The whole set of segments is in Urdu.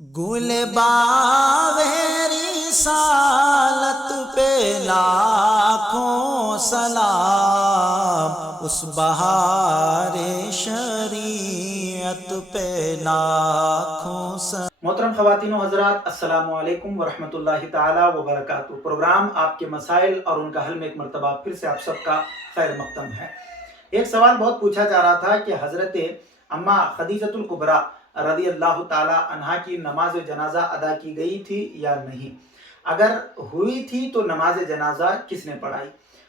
گل باغ رسالت پہ لاکھوں سلام، اس بہار شریعت پہ لاکھوں سلام۔ محترم خواتین و حضرات، السلام علیکم ورحمۃ اللہ تعالی وبرکاتہ۔ پروگرام آپ کے مسائل اور ان کا حل میں ایک مرتبہ پھر سے آپ سب کا خیر مقدم ہے۔ ایک سوال بہت پوچھا جا رہا تھا کہ حضرت اماں خدیجۃ الکبریٰ رضی اللہ تعالی عنہا کی نماز جنازہ ادا کی گئی تھی یا نہیں؟ اگر ہوئی تھی تو نماز جنازہ کس نے پڑھائی؟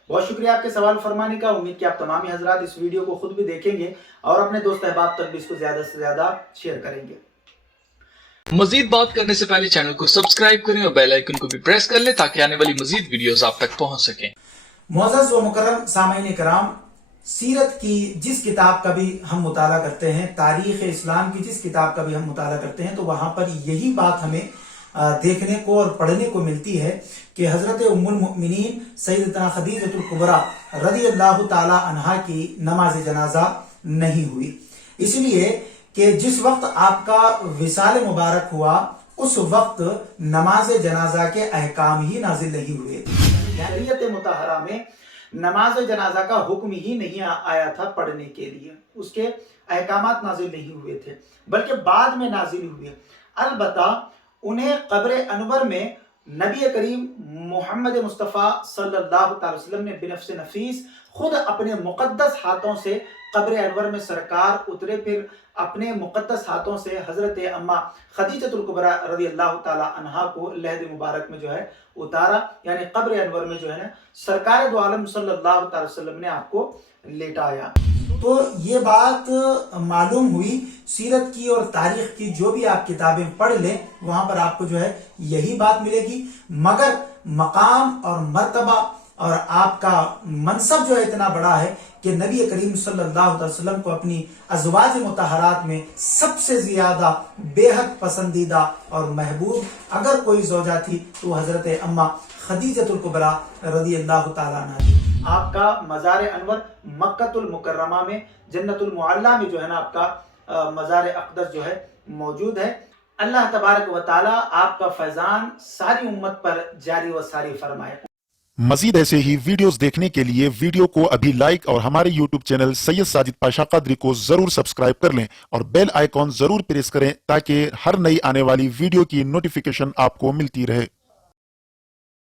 بہت شکریہ آپ کے سوال فرمانے کا۔ امید کہ آپ تمامی حضرات اس ویڈیو کو خود بھی دیکھیں گے اور اپنے دوست احباب تک بھی اس کو زیادہ سے زیادہ شیئر کریں گے۔ مزید بات کرنے سے پہلے چینل کو سبسکرائب کریں اور بیل آئیکن کو بھی پریس کر لیں تاکہ آنے والی مزید ویڈیوز آپ تک پہنچ سکیں۔ معزز و مکرم سامعین کرام، سیرت کی جس کتاب کا بھی ہم مطالعہ کرتے ہیں، تاریخ اسلام کی جس کتاب کا بھی ہم مطالعہ کرتے ہیں، تو وہاں پر یہی بات ہمیں دیکھنے کو اور پڑھنے کو ملتی ہے کہ حضرت ام المؤمنین سیدتنا خدیجۃ الکبریٰ رضی اللہ تعالی عنہا کی نماز جنازہ نہیں ہوئی، اس لیے کہ جس وقت آپ کا وصال مبارک ہوا اس وقت نماز جنازہ کے احکام ہی نازل نہیں ہوئے تھے۔ شریعت مطہرہ میں نماز جنازہ کا حکم ہی نہیں آیا تھا پڑھنے کے لیے، اس کے احکامات نازل نہیں ہوئے تھے، بلکہ بعد میں نازل ہوئے۔ البتہ انہیں قبر انور میں نبی کریم محمد مصطفیٰ صلی اللہ تعالی وسلم نے بنفس نفیس خود اپنے مقدس ہاتھوں سے قبر انور میں سرکار اترے، پھر اپنے مقدس ہاتھوں سے حضرت اماں خدیجۃ الکبریٰ رضی اللہ تعالی عنہا کو لحد مبارک میں جو ہے اتارا، یعنی قبر انور میں جو ہے نا سرکار دو عالم صلی اللہ تعالی وسلم نے آپ کو لیٹایا۔ تو یہ بات معلوم ہوئی، سیرت کی اور تاریخ کی جو بھی آپ کتابیں پڑھ لیں وہاں پر آپ کو جو ہے یہی بات ملے گی، مگر مقام اور مرتبہ اور آپ کا منصب جو ہے اتنا بڑا ہے کہ نبی کریم صلی اللہ علیہ وسلم کو اپنی ازواج مطہرات میں سب سے زیادہ بے حد پسندیدہ اور محبوب اگر کوئی زوجہ تھی تو حضرت اماں خدیجۃ الکبریٰ رضی اللہ تعالیٰ عنہ تھی۔ آپ کا مزار انور مکۃ المکرمہ میں جنت المعلیٰ میں جو ہے نا آپ کا مزار اقدس جو ہے موجود ہے۔ اللہ تبارک و تعالیٰ آپ کا فیضان ساری امت پر جاری و ساری فرمائے۔ مزید ایسے ہی ویڈیوز دیکھنے کے لیے ویڈیو کو ابھی لائک اور ہمارے یوٹیوب چینل سید ساجد پاشا قادری کو ضرور سبسکرائب کر لیں اور بیل آئیکن ضرور پریس کریں تاکہ ہر نئی آنے والی ویڈیو کی نوٹیفیکیشن آپ کو ملتی رہے۔